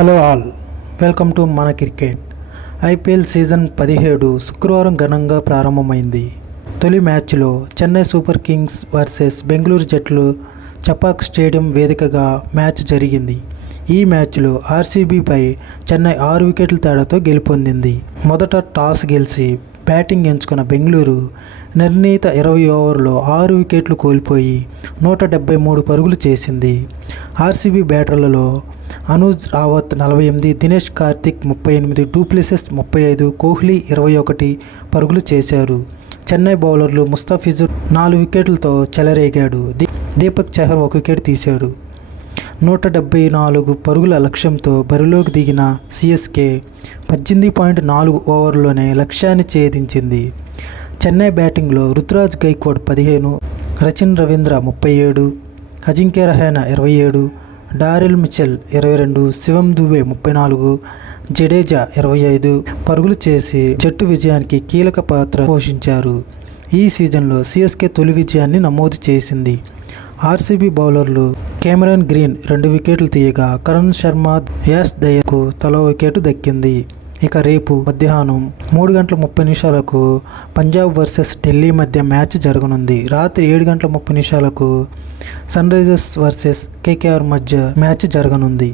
Hello all, welcome to మన cricket. IPL season 17 శుక్రవారం ఘనంగా ప్రారంభమైంది. తొలి మ్యాచ్లో Chennai super Kings versus Bengaluru జట్లు చపాక్ స్టేడియం వేదికగా మ్యాచ్ జరిగింది. ఈ మ్యాచ్లో ఆర్సీబీపై చెన్నై 6 వికెట్ల తేడాతో గెలుపొందింది. మొదట టాస్ గెలిచి బ్యాటింగ్ ఎంచుకున్న బెంగళూరు నిర్ణీత 20 ఓవర్లలో 6 వికెట్లు కోల్పోయి 173 పరుగులు చేసింది. ఆర్సీబీ బ్యాటర్లలో అనూజ్ రావత్ 48, దినేష్ కార్తిక్ 38, డూప్లెసిస్ 35, కోహ్లీ 21 పరుగులు చేశారు. చెన్నై బౌలర్లు ముస్తాఫిజుర్ 4 వికెట్లతో చెలరేగాడు. దీపక్ చహర్ 1 వికెట్ తీశాడు. 174 పరుగుల లక్ష్యంతో బరిలోకి దిగిన సిఎస్కే 18.4 ఓవర్లోనే లక్ష్యాన్ని ఛేదించింది. చెన్నై బ్యాటింగ్లో రుతురాజ్ గైక్వాడ్ 15, రచిన్ రవీంద్ర 37, అజింక్య రహానె 27, డారెల్ మిచెల్ 22, శివం దుబే 34, జడేజా 25 పరుగులు చేసి జట్టు విజయానికి కీలక పాత్ర పోషించారు. ఈ సీజన్లో సిఎస్కే తొలి విజయాన్ని నమోదు చేసింది. ఆర్సీబీ బౌలర్లు కెమెరాన్ గ్రీన్ 2 వికెట్లు తీయగా కరణ్ శర్మ, యాష్ దయకు తలో వికెట్ దక్కింది. ఇక రేపు మధ్యాహ్నం 3:30 పంజాబ్ వర్సెస్ ఢిల్లీ మధ్య మ్యాచ్ జరగనుంది. రాత్రి 7:30 సన్ రైజర్స్ వర్సెస్ కేకేఆర్ మధ్య మ్యాచ్ జరగనుంది.